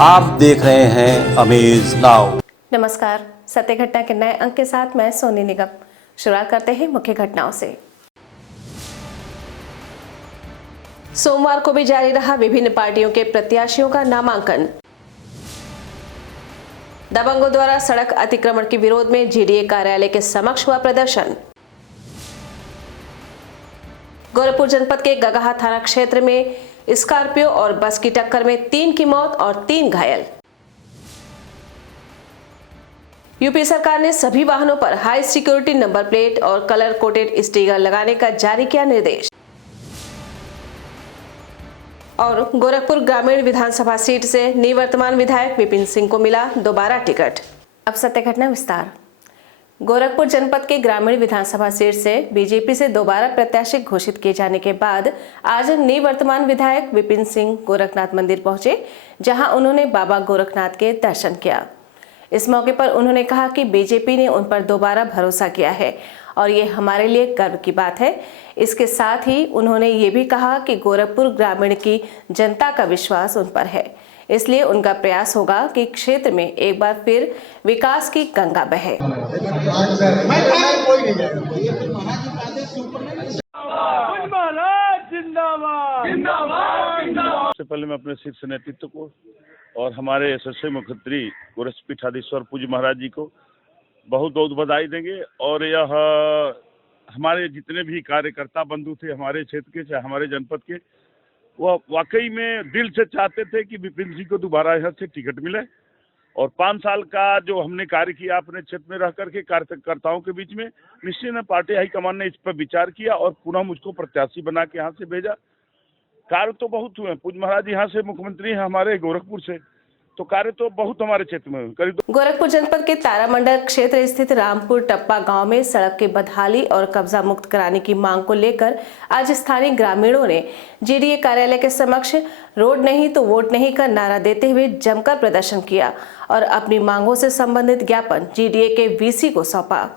आप देख रहे हैं अमेज नाउ। नमस्कार, सत्य घटना के नए अंक के साथ मैं सोनी निगम। शुरुआत करते हैं मुख्य घटनाओं से। सोमवार को भी जारी रहा विभिन्न पार्टियों के प्रत्याशियों का नामांकन। दबंगों द्वारा सड़क अतिक्रमण के विरोध में जीडीए कार्यालय के समक्ष हुआ प्रदर्शन। गोरखपुर जनपद के गगहा थाना क्षेत्र में स्कॉर्पियो और बस की टक्कर में 3 की मौत और 3 घायल। यूपी सरकार ने सभी वाहनों पर हाई सिक्योरिटी नंबर प्लेट और कलर कोटेड स्टिकर लगाने का जारी किया निर्देश। और गोरखपुर ग्रामीण विधानसभा सीट से निवर्तमान विधायक विपिन सिंह को मिला दोबारा टिकट। अब सत्य घटना विस्तार। गोरखपुर जनपद के ग्रामीण विधानसभा सीट से बीजेपी से दोबारा प्रत्याशी घोषित किए जाने के बाद आज निवर्तमान विधायक विपिन सिंह गोरखनाथ मंदिर पहुंचे, जहां उन्होंने बाबा गोरखनाथ के दर्शन किया। इस मौके पर उन्होंने कहा कि बीजेपी ने उन पर दोबारा भरोसा किया है और ये हमारे लिए गर्व की बात है। इसके साथ ही उन्होंने ये भी कहा कि गोरखपुर ग्रामीण की जनता का विश्वास उन पर है, इसलिए उनका प्रयास होगा कि क्षेत्र में एक बार फिर विकास की गंगा बहे। सबसे पहले मैं अपने शीर्ष नेतृत्व को और हमारे यशस्वी मुख्यमंत्री गोरक्षपीठाधीश्वर पूज्य महाराज जी को बहुत बहुत बधाई देंगे। और यह हमारे जितने भी कार्यकर्ता बंधु थे हमारे क्षेत्र के चाहे हमारे जनपद के, वह वाकई में दिल से चाहते थे कि विपिन सिंह को दोबारा यहाँ से टिकट मिले। और 5 साल का जो हमने कार्य किया अपने क्षेत्र में रह करके कार्यकर्ताओं के बीच में, निश्चित न पार्टी हाईकमान ने इस पर विचार किया और पुनः मुझको प्रत्याशी बना के यहाँ से भेजा। कार्य तो बहुत हुए, पूज्य महाराज यहाँ से मुख्यमंत्री हैं हमारे गोरखपुर से, तो कार्य तो बहुत हमारे क्षेत्र में हुए। गोरखपुर जनपद के तारामंडल क्षेत्र स्थित रामपुर टप्पा गांव में सड़क की बदहाली और कब्जा मुक्त कराने की मांग को लेकर आज स्थानीय ग्रामीणों ने जीडीए कार्यालय के समक्ष रोड नहीं तो वोट नहीं का नारा देते हुए जमकर प्रदर्शन किया और अपनी मांगों से संबंधित ज्ञापन जीडीए के वीसी को सौंपा।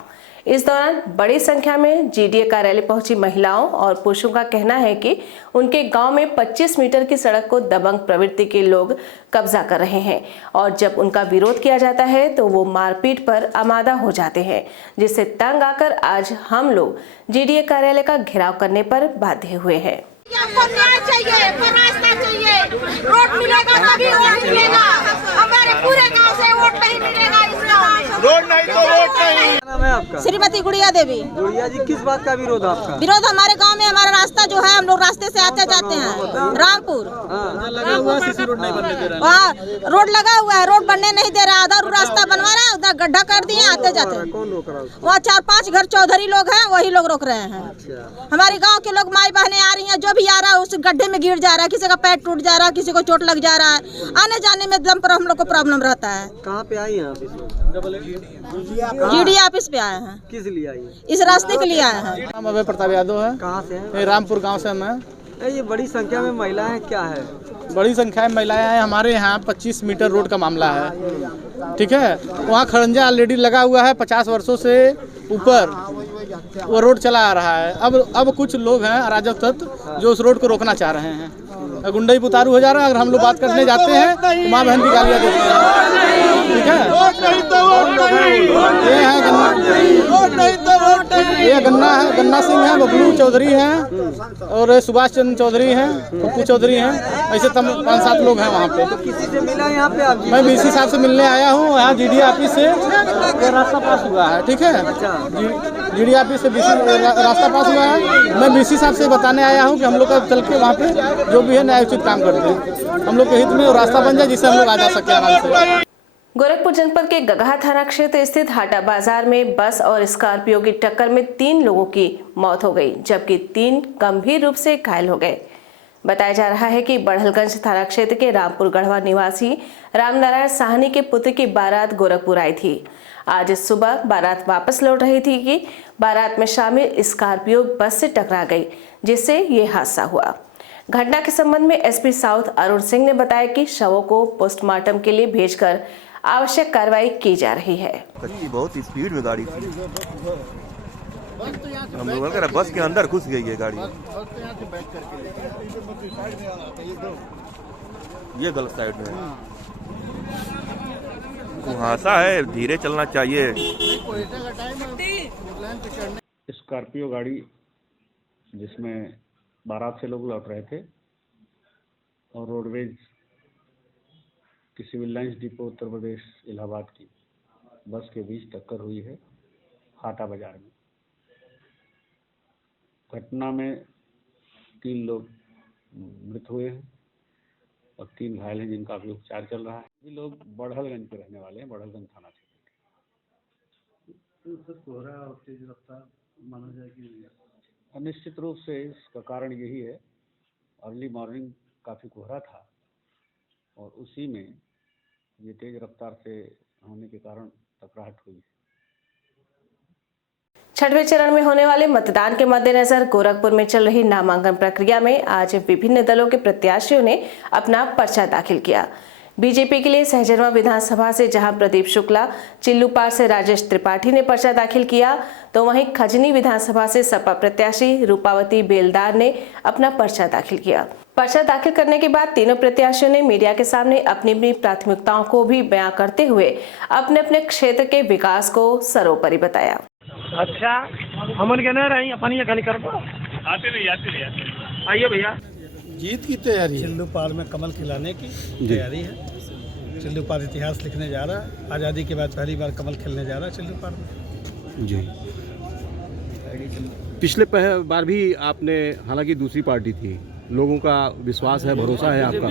इस दौरान बड़ी संख्या में जीडीए कार्यालय पहुंची महिलाओं और पुरुषों का कहना है कि उनके गांव में 25 मीटर की सड़क को दबंग प्रवृत्ति के लोग कब्जा कर रहे हैं और जब उनका विरोध किया जाता है तो वो मारपीट पर आमादा हो जाते हैं, जिससे तंग आकर आज हम लोग जीडीए कार्यालय का घेराव करने पर बाध्य हुए हैं। हमको न्याय चाहिए, रास्ता चाहिए, रोड मिलेगा तभी वोट मिलेगा। हमारे पूरे गांव से वोट नहीं मिलेगा इस गांव में। रोड नहीं तो वोट नहीं। नाम है आपका? श्रीमती गुड़िया देवी। गुड़िया जी, किस बात का विरोध आपका? विरोध हमारे गांव में हमारा रास्ता जो है, हम लोग रास्ते से आते जाते हैं रामपुर। लगा हुआ सीसी रोड नहीं बनने दे रहा है। वहाँ रोड लगा हुआ है, रोड बनने नहीं दे रहा है। उधर रास्ता बनवा रहा है, उधर गड्ढा कर दिए, आते जाते हैं। कौन रोक रहा है? वहाँ 4-5 घर चौधरी लोग हैं, वही लोग रोक रहे हैं। हमारे गाँव के लोग माई बहने आ रही है, जो भी आ रहा है उस गड्ढे में गिर जा रहा है, किसी का पैर टूट जा रहा है, किसी को चोट लग जा रहा है। आने जाने में दम पर हम लोग को प्रॉब्लम रहता है। कहाँ पे आई हैं? जीडीए ऑफिस पे आए हैं। किस लिए आई हैं? इस रास्ते के लिए आए हैं। नाम अभय प्रताप यादव है। कहाँ से हैं? रामपुर गांव से मैं। ये बड़ी संख्या में महिलाएं क्या है? बड़ी संख्या में महिलाएं हैं। हमारे यहाँ 25 मीटर रोड का मामला है, ठीक है। वहाँ खड़ंजा ऑलरेडी लगा हुआ है 50 वर्षों से ऊपर, वो रोड चला आ रहा है। अब कुछ लोग हैं अराजक तत्व जो उस रोड को रोकना चाह रहे हैं। गुंडई पुतारू हो जा रहा है। अगर हम लोग बात करने जाते हैं तो माँ बहन की गालियाँ देते हैं, ठीक है। ये गन्ना सिंह है, बबलू चौधरी हैं और सुभाष चंद्र चौधरी हैं, पप्पू चौधरी हैं। ऐसे 5-7 लोग हैं वहाँ पे। तो किसी से मिला यहाँ पे आप? मैं बीसी साहब से मिलने आया हूँ। यहाँ जीडीए ऑफिस से रास्ता पास हुआ है, ठीक है। जीडीए ऑफिस से रास्ता पास हुआ है। मैं बीसी साहब से बताने आया हूँ कि हम लोग का चल के वहाँ पे जो भी है न्याय उचित काम करते हैं, हम लोग के हित में रास्ता बन जाए जिससे हम लोग आ जा सके आराम से। गोरखपुर जनपद के गगहा थाना क्षेत्र स्थित हाटा बाजार में बस और स्कॉर्पियो की टक्कर में 3 लोगों की मौत हो गई, जबकि 3 गंभीर रूप से घायल हो गए। बताया जा रहा है कि बढ़लगंज थाना क्षेत्र के रामपुर गढ़वा निवासी रामनारायण साहनी के पुत्र की बारात गोरखपुर आई थी। आज सुबह बारात वापस लौट रही थी कि बारात में शामिल स्कॉर्पियो बस से टकरा गई, जिससे ये हादसा हुआ। घटना के संबंध में एसपी साउथ अरुण सिंह ने बताया कि शवों को पोस्टमार्टम के लिए भेजकर आवश्यक कार्रवाई की जा रही है। बहुत स्पीड में गाड़ी थी, हम लोग बस के अंदर घुस गई है गाड़ी। ये गलत साइड में है। कुहासा है, धीरे चलना चाहिए। स्कॉर्पियो गाड़ी जिसमें बारात से लोग लौट रहे थे और रोडवेज की civil lines depot Uttar Pradesh Allahabad की बस के बीच टक्कर हुई है हाटा बाजार में। घटना में 3 लोग मृत हुए हैं और 3 घायल हैं जिनका अभी उपचार चल रहा है। ये लोग बढ़लगंज के रहने वाले हैं, बढ़लगंज थाना क्षेत्र। कोहरा और तेज रफ्तार माना जाए कि निश्चित रूप से इसका कारण यही है, अर्ली मॉर्निंग काफ़ी कोहरा था और उसी में ये तेज रफ्तार से होने के कारण टकराहट हुई। छठवें चरण में होने वाले मतदान के मद्देनजर गोरखपुर में चल रही नामांकन प्रक्रिया में आज विभिन्न दलों के प्रत्याशियों ने अपना पर्चा दाखिल किया। बीजेपी के लिए सहजनवा विधानसभा से जहां प्रदीप शुक्ला, चिल्लूपार से राजेश त्रिपाठी ने पर्चा दाखिल किया, तो वहीं खजनी विधानसभा से सपा प्रत्याशी रूपावती बेलदार ने अपना पर्चा दाखिल किया। पर्चा दाखिल करने के बाद तीनों प्रत्याशियों ने मीडिया के सामने अपनी अपनी प्राथमिकताओं को भी बयां करते हुए अपने अपने क्षेत्र के विकास को सर्वोपरि बताया। अच्छा, हमन के न रही अपन ये खाली कर आते नहीं आइए भैया। जीत की तैयारी, चिल्लूपार में कमल खिलाने की तैयारी है। चिल्लूपार इतिहास लिखने जा रहा है, आज़ादी के बाद पहली बार कमल खिलने जा रहा है चिल्लूपार में। जी, पिछले बार भी आपने, हालांकि दूसरी पार्टी थी, लोगों का विश्वास है, भरोसा है आपका?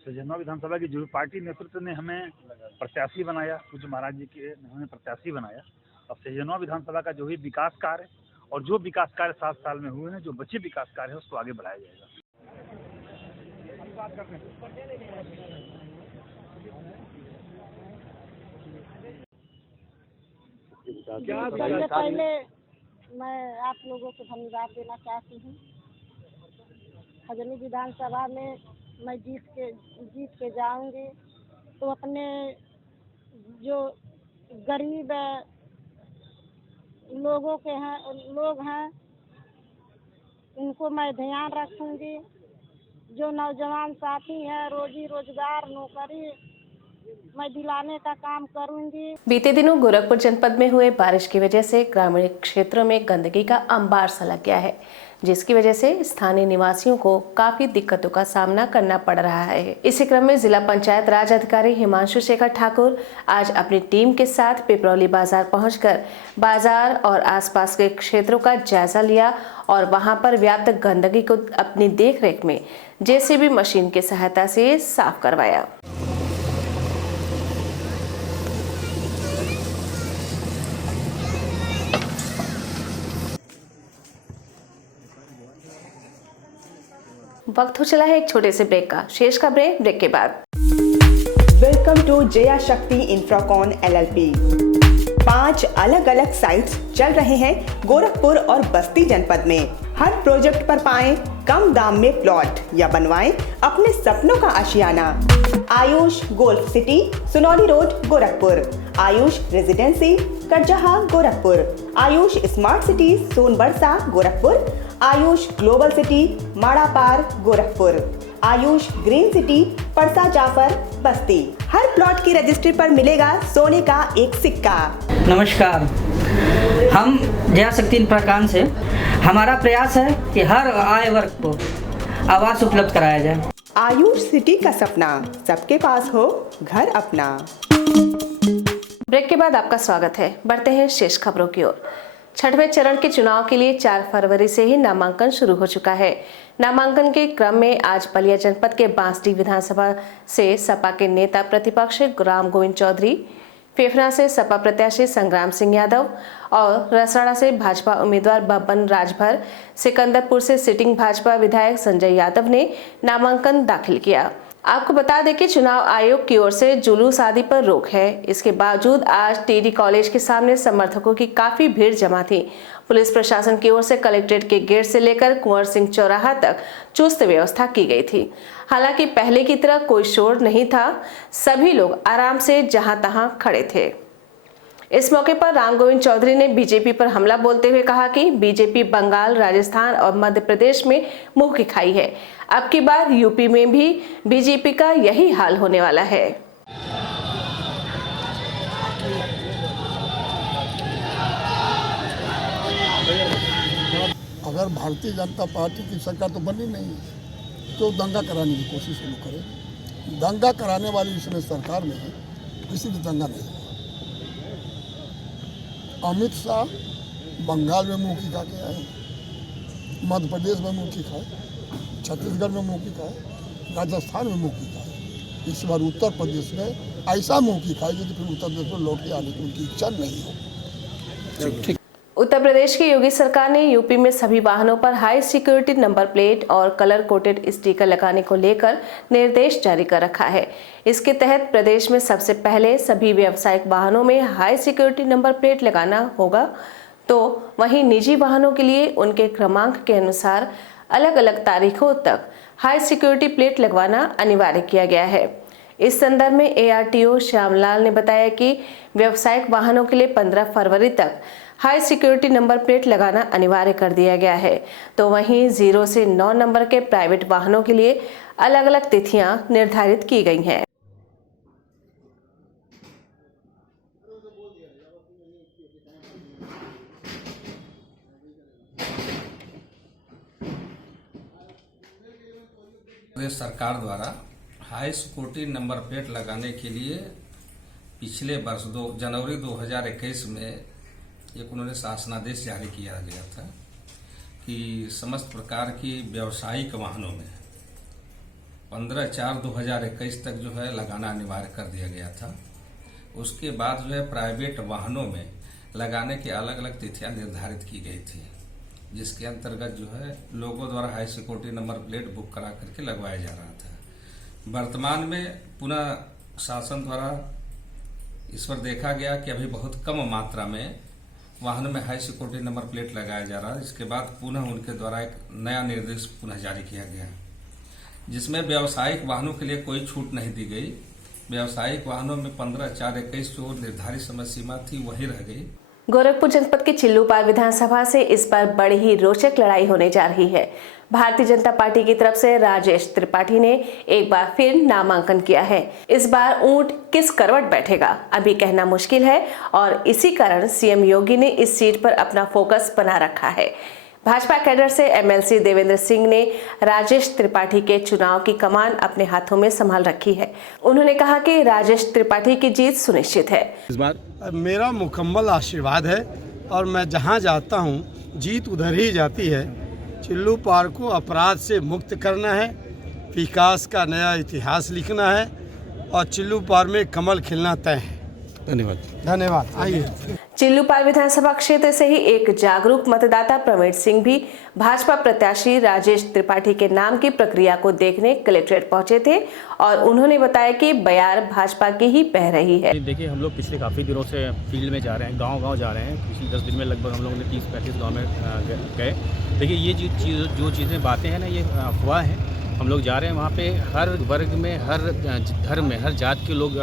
सहजनवा विधानसभा की जो पार्टी नेतृत्व ने हमें प्रत्याशी बनाया, पूज्य महाराज जी के हमें प्रत्याशी बनाया। अब सहजनवा विधानसभा का जो भी विकास कार्य और जो विकास कार्य 7 साल में हुए हैं, जो बचे विकास कार्य है उसको आगे बढ़ाया जाएगा। सबसे पहले मैं आप लोगों को धन्यवाद देना चाहती हूँ। खजनी विधानसभा में मैं जीत के जाऊंगी तो अपने जो गरीब लोग हैं उनको मैं ध्यान रखूंगी। जो नौजवान साथी हैं, रोजी रोजगार नौकरी मैं दिलाने का काम करूंगी। बीते दिनों गोरखपुर जनपद में हुए बारिश की वजह से ग्रामीण क्षेत्रों में गंदगी का अंबार सा लग गया है, जिसकी वजह से स्थानीय निवासियों को काफी दिक्कतों का सामना करना पड़ रहा है। इसी क्रम में जिला पंचायत राज अधिकारी हिमांशु शेखर ठाकुर आज अपनी टीम के साथ पिपरौली बाजार पहुंचकर बाजार और आसपास के क्षेत्रों का जायजा लिया और वहां पर व्याप्त गंदगी को अपनी देखरेख में जेसीबी मशीन की सहायता से साफ करवाया। वक्त हो चला है एक छोटे से ब्रेक का। शेष खबरें ब्रेक के बाद। वेलकम टू जया शक्ति इंफ्राकॉन LLP। 5 अलग अलग साइट्स चल रहे हैं गोरखपुर और बस्ती जनपद में। हर प्रोजेक्ट पर पाएं कम दाम में प्लॉट या बनवाएं अपने सपनों का आशियाना। Ayush golf city, Sunauli road, Gorakhpur. Ayush residency, Karjaha, Gorakhpur. Ayush smart city, Sonbarsa, Gorakhpur. Ayush global city, Madapar, Gorakhpur. Ayush green city, Parsa Jafar, Basti. हर प्लॉट की रजिस्ट्री पर मिलेगा सोने का एक सिक्का। नमस्कार, हम जया शक्ति इंफ्राकॉन से। हमारा प्रयास है कि हर आय वर्ग को आवास उपलब्ध कराया जाए। आयुष सिटी का सपना, सबके पास हो घर अपना। ब्रेक के बाद आपका स्वागत है। बढ़ते हैं शेष खबरों की ओर। छठवें चरण के चुनाव के लिए 4 फरवरी से ही नामांकन शुरू हो चुका है। नामांकन के क्रम में आज बलिया जनपद के बांसडी विधानसभा से सपा के नेता प्रतिपक्ष राम गोविंद चौधरी, फेफना से सपा प्रत्याशी संग्राम सिंह यादव और रसड़ा से भाजपा उम्मीदवार बब्बन राजभर, सिकंदरपुर से सिटिंग भाजपा विधायक संजय यादव ने नामांकन दाखिल किया। आपको बता दें कि चुनाव आयोग की ओर से जुलूस आदि पर रोक है। इसके बावजूद आज टीडी कॉलेज के सामने समर्थकों की काफी भीड़ जमा थी। पुलिस प्रशासन की ओर से कलेक्ट्रेट के गेट से लेकर कुंवर सिंह चौराहा तक चुस्त व्यवस्था की गई थी। हालांकि पहले की तरह कोई शोर नहीं था, सभी लोग आराम से जहां तहां खड़े थे। इस मौके पर राम गोविंद चौधरी ने बीजेपी पर हमला बोलते हुए कहा कि बीजेपी बंगाल, राजस्थान और मध्य प्रदेश में मुंह की खाई है। अब की बार यूपी में भी बीजेपी का यही हाल होने वाला है। अगर भारतीय जनता पार्टी की सरकार तो बनी नहीं है तो दंगा कराने की कोशिश वो करे। दंगा कराने वाली इसमें सरकार में है, इसीलिए दंगा नहीं है। अमित शाह बंगाल में मुंह की खा के आए, मध्य प्रदेश में मुंह की खाए, छत्तीसगढ़ में मुंह की खाए, राजस्थान में मुंह की खाए। इस बार उत्तर प्रदेश में ऐसा मुंह की खाए जिससे फिर उत्तर प्रदेश में लौट के आने की उनकी इच्छा नहीं हो। उत्तर प्रदेश की योगी सरकार ने यूपी में सभी वाहनों पर हाई सिक्योरिटी नंबर प्लेट और कलर कोटेड स्टिकर लगाने को लेकर निर्देश जारी कर रखा है। इसके तहत प्रदेश में सबसे पहले सभी व्यावसायिक वाहनों में हाई सिक्योरिटी नंबर प्लेट लगाना होगा, तो वहीं निजी वाहनों के लिए उनके क्रमांक के अनुसार अलग अलग तारीखों तक हाई सिक्योरिटी प्लेट लगवाना अनिवार्य किया गया है। इस संदर्भ में ARTO श्यामलाल ने बताया कि व्यावसायिक वाहनों के लिए 15 फरवरी तक हाई सिक्योरिटी नंबर प्लेट लगाना अनिवार्य कर दिया गया है, तो वहीं 0 से 9 नंबर के प्राइवेट वाहनों के लिए अलग अलग तिथियां निर्धारित की गई हैं। प्रदेश सरकार द्वारा हाई सिक्योरिटी नंबर प्लेट लगाने के लिए पिछले वर्ष जनवरी 2021 में एक उन्होंने शासनादेश जारी किया गया था कि समस्त प्रकार की व्यावसायिक वाहनों में 15/4/2021 तक जो है लगाना अनिवार्य कर दिया गया था। उसके बाद जो है प्राइवेट वाहनों में लगाने की अलग अलग तिथियां निर्धारित की गई थी, जिसके अंतर्गत जो है लोगों द्वारा high security number plate book करा करके लगवाया जा रहा था। वर्तमान में पुनः शासन द्वारा इस पर देखा गया कि अभी बहुत कम मात्रा में वाहनों में हाई सिक्योरिटी नंबर प्लेट लगाया जा रहा है। इसके बाद पुनः उनके द्वारा एक नया निर्देश पुनः जारी किया गया, जिसमें व्यावसायिक वाहनों के लिए कोई छूट नहीं दी गई। व्यावसायिक वाहनों में 15/4/21 जो निर्धारित समय सीमा थी वही रह गई। गोरखपुर जनपद की चिल्लूपार विधानसभा से इस बार बड़ी ही रोचक लड़ाई होने जा रही है। भारतीय जनता पार्टी की तरफ से राजेश त्रिपाठी ने एक बार फिर नामांकन किया है। इस बार ऊंट किस करवट बैठेगा अभी कहना मुश्किल है और इसी कारण सीएम योगी ने इस सीट पर अपना फोकस बना रखा है। भाजपा कैडर से MLC देवेंद्र सिंह ने राजेश त्रिपाठी के चुनाव की कमान अपने हाथों में संभाल रखी है। उन्होंने कहा कि राजेश त्रिपाठी की जीत सुनिश्चित है। इस बार मेरा मुकम्मल आशीर्वाद है और मैं जहां जाता हूं जीत उधर ही जाती है। चिल्लूपार को अपराध से मुक्त करना है, विकास का नया इतिहास लिखना है और चिल्लूपार में कमल खिलना तय है। धन्यवाद। आइए। चिल्लूपार विधानसभा क्षेत्र से ही एक जागरूक मतदाता प्रवीण सिंह भी भाजपा प्रत्याशी राजेश त्रिपाठी के नाम की प्रक्रिया को देखने कलेक्ट्रेट पहुंचे थे और उन्होंने बताया कि बयार भाजपा की ही बह रही है। देखिए, हम लोग पिछले काफ़ी दिनों से फील्ड में जा रहे हैं, गांव-गांव जा रहे हैं। पिछले 10 दिन में लगभग हम लोगों ने 30-35 गाँव में गए। देखिए, ये जो चीज़ें बातें हैं ना, ये अफवाह है। हम लोग जा रहे हैं वहाँ पे, हर वर्ग में, हर धर्म में, हर जात के लोग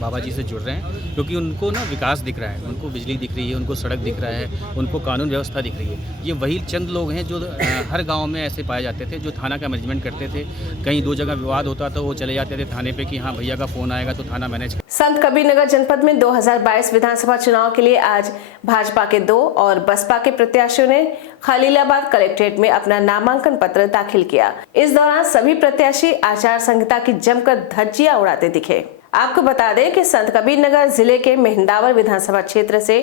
बाबा जी से जुड़ रहे हैं, क्योंकि उनको ना विकास दिख रहा है, उनको बिजली दिख रही है, उनको सड़क दिख रहा है, उनको कानून व्यवस्था दिख रही है। ये वही चंद लोग हैं जो हर गांव में ऐसे पाए जाते थे, जो थाना का मैनेजमेंट करते थे। कहीं 2 जगह विवाद होता तो वो चले जाते थे थाने पे कि हाँ भैया का फोन आएगा तो थाना मैनेज। संत कबीरनगर जनपद में 2022 विधानसभा चुनाव के लिए आज भाजपा के 2 और बसपा के प्रत्याशियों ने खलीलाबाद कलेक्ट्रेट में अपना नामांकन पत्र दाखिल किया। इस दौरान सभी प्रत्याशी आचार संहिता की जमकर धज्जियां उड़ाते दिखे। आपको बता दें कि संत कबीरनगर जिले के मेहंदावल विधानसभा क्षेत्र से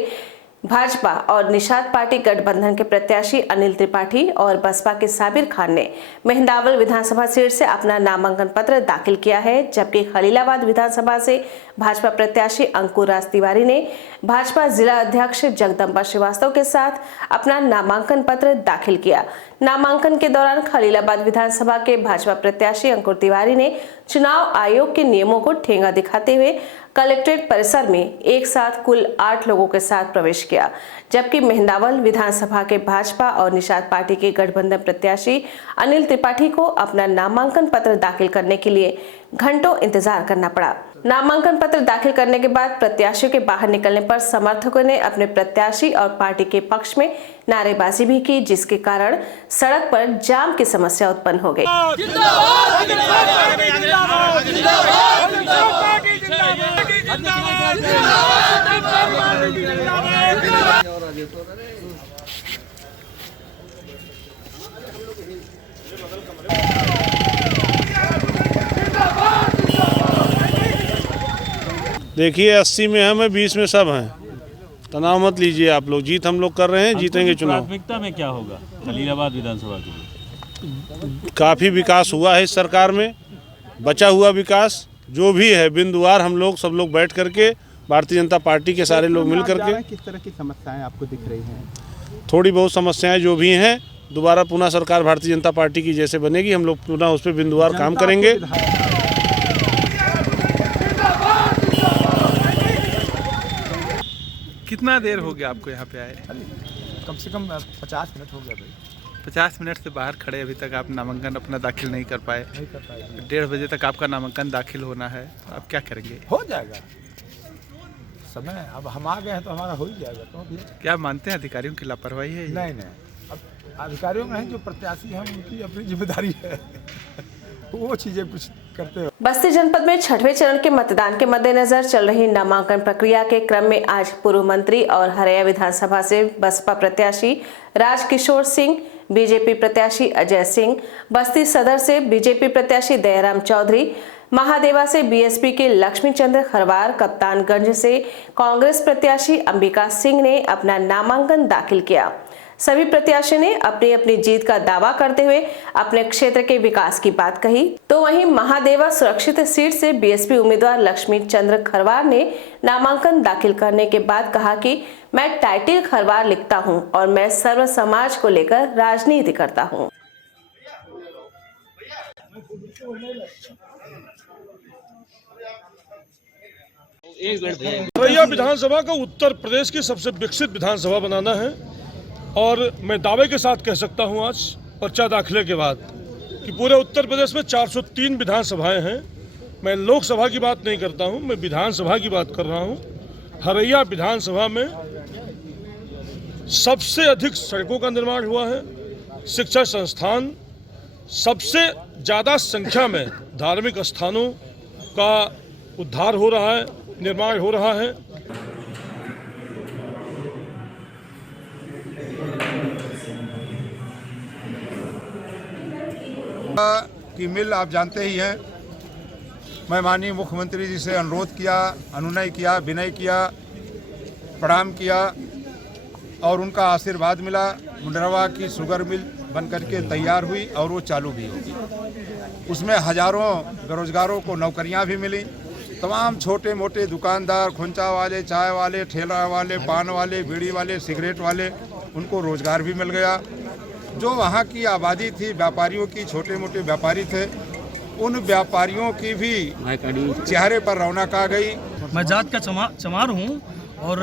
भाजपा और निषाद पार्टी गठबंधन के प्रत्याशी अनिल त्रिपाठी और बसपा के साबिर खान ने मेहंदावल विधानसभा सीट से अपना नामांकन पत्र दाखिल किया है, जबकि खलीलाबाद विधानसभा से भाजपा प्रत्याशी अंकुर राज तिवारी ने भाजपा जिला अध्यक्ष जगदम्बा श्रीवास्तव के साथ अपना नामांकन पत्र दाखिल किया। नामांकन के दौरान खलीलाबाद विधानसभा के भाजपा प्रत्याशी अंकुर तिवारी ने चुनाव आयोग के नियमों को ठेंगा दिखाते हुए कलेक्ट्रेट परिसर में एक साथ कुल 8 लोगों के साथ प्रवेश किया, जबकि मेहंदावल विधानसभा के भाजपा और निषाद पार्टी के गठबंधन प्रत्याशी अनिल त्रिपाठी को अपना नामांकन पत्र दाखिल करने के लिए घंटों इंतजार करना पड़ा। नामांकन पत्र दाखिल करने के बाद प्रत्याशियों के बाहर निकलने पर समर्थकों ने अपने प्रत्याशी और पार्टी के पक्ष में नारेबाजी भी की, जिसके कारण सड़क पर जाम की समस्या उत्पन्न हो गई। देखिए 80 में हम हैं, 20 में सब हैं, तनाव मत लीजिए आप लोग। जीत हम लोग कर रहे हैं, जीतेंगे चुनाव। प्राथमिकता में क्या होगा खलीलाबाद विधानसभा के लिए? काफ़ी विकास हुआ है इस सरकार में, बचा हुआ विकास जो भी है बिंदुवार हम लोग सब लोग बैठ करके भारतीय जनता पार्टी के सारे लोग मिल करके। किस तरह की समस्याएं आपको दिख रही हैं? थोड़ी बहुत समस्याएं जो भी हैं, दोबारा पुनः सरकार भारतीय जनता पार्टी की जैसे बनेगी हम लोग पुनः उस पर बिंदुवार काम करेंगे। कितना देर हो गया आपको यहाँ पे आए? कम से कम 50 मिनट हो गया भाई। 50 मिनट से बाहर खड़े, अभी तक आप नामांकन अपना दाखिल नहीं कर पाए। 1:30 बजे तक आपका नामांकन दाखिल होना है, तो आप क्या करेंगे? हो जाएगा समय, अब हम आ गए हैं तो हमारा हो ही जाएगा। तो क्या मानते हैं अधिकारियों की लापरवाही है? नहीं, अब अधिकारियों में जो प्रत्याशी हैं उनकी अपनी जिम्मेदारी है वो चीजें कुछ करते हो। बस्ती जनपद में 6वें चरण के मतदान के मद्देनजर चल रही नामांकन प्रक्रिया के क्रम में आज पूर्व मंत्री और हरैया विधानसभा से बसपा प्रत्याशी राजकिशोर सिंह, बीजेपी प्रत्याशी अजय सिंह, बस्ती सदर से बीजेपी प्रत्याशी दयाराम चौधरी, महादेवा से बीएसपी के लक्ष्मी चंद्र खरवार, कप्तानगंज से कांग्रेस प्रत्याशी अंबिका सिंह ने अपना नामांकन दाखिल किया। सभी प्रत्याशियों ने अपनी अपनी जीत का दावा करते हुए अपने क्षेत्र के विकास की बात कही। तो वहीं महादेवा सुरक्षित सीट से बीएसपी उम्मीदवार लक्ष्मी चंद्र खरवार ने नामांकन दाखिल करने के बाद कहा कि मैं टाइटिल खरवार लिखता हूं और मैं सर्व समाज को लेकर राजनीति करता हूं। हरैया विधानसभा को उत्तर प्रदेश की सबसे विकसित विधानसभा बनाना है और मैं दावे के साथ कह सकता हूं आज पर्चा दाखिले के बाद कि पूरे उत्तर प्रदेश में 403 विधानसभाएं हैं। मैं लोकसभा की बात नहीं करता हूं, मैं विधानसभा की बात कर रहा हूं। हरैया विधानसभा में सबसे अधिक सड़कों का निर्माण हुआ है, शिक्षा संस्थान, सबसे ज़्यादा संख्या में धार्मिक स्थानों का उद्धार हो रहा है, निर्माण हो रहा है। की मिल आप जानते ही हैं। मैं माननीय मुख्यमंत्री जी से अनुरोध किया, अनुनय किया, विनय किया, प्रणाम किया और उनका आशीर्वाद मिला। मुंडरवा की शुगर मिल बनकर के तैयार हुई और वो चालू भी होगी। उसमें हजारों बेरोजगारों को नौकरियां भी मिली। तमाम छोटे मोटे दुकानदार, खुंचा वाले, चाय वाले, ठेला वाले, पान वाले, बीड़ी वाले, सिगरेट वाले, उनको रोजगार भी मिल गया। जो वहाँ की आबादी थी, व्यापारियों की, छोटे मोटे व्यापारी थे, उन व्यापारियों की भी चेहरे पर रौनक आ गई। मैं जात का चमार हूँ और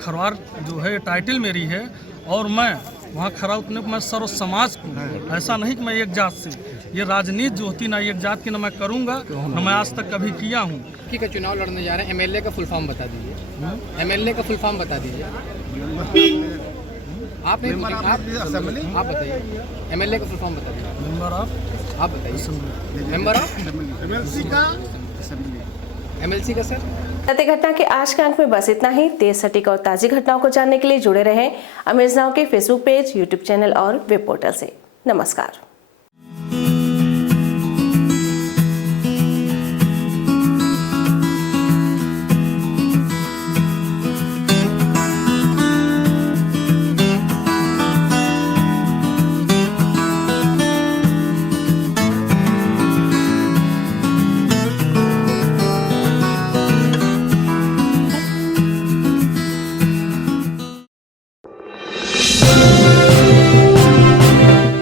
खरवार जो है टाइटल मेरी है और मैं वहाँ खड़ा उतने मैं सर्व समाज को, ऐसा नहीं कि मैं एक जात से, ये राजनीति जो होती ना एक जात की ना मैं करूँगा ना मैं आज तक कभी किया हूँ। का चुनाव लड़ने जा रहे हैं, एमएलए का फुल फॉर्म बता दीजिए। एमएलए का फुल फॉर्म बता दीजिए। आप बताइए एमएलए का फुल फॉर्म बता दीजिए। मेंबर ऑफ, आप बताइए मेंबर ऑफ एमएलसी का सर। सत्य घटना के आज के अंक में बस इतना ही। तेज सटीक और ताज़ी घटनाओं को जानने के लिए जुड़े रहें अमेज नाउ के फेसबुक पेज, यूट्यूब चैनल और वेब पोर्टल से। नमस्कार।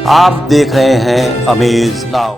आप देख रहे हैं अमेज नाउ।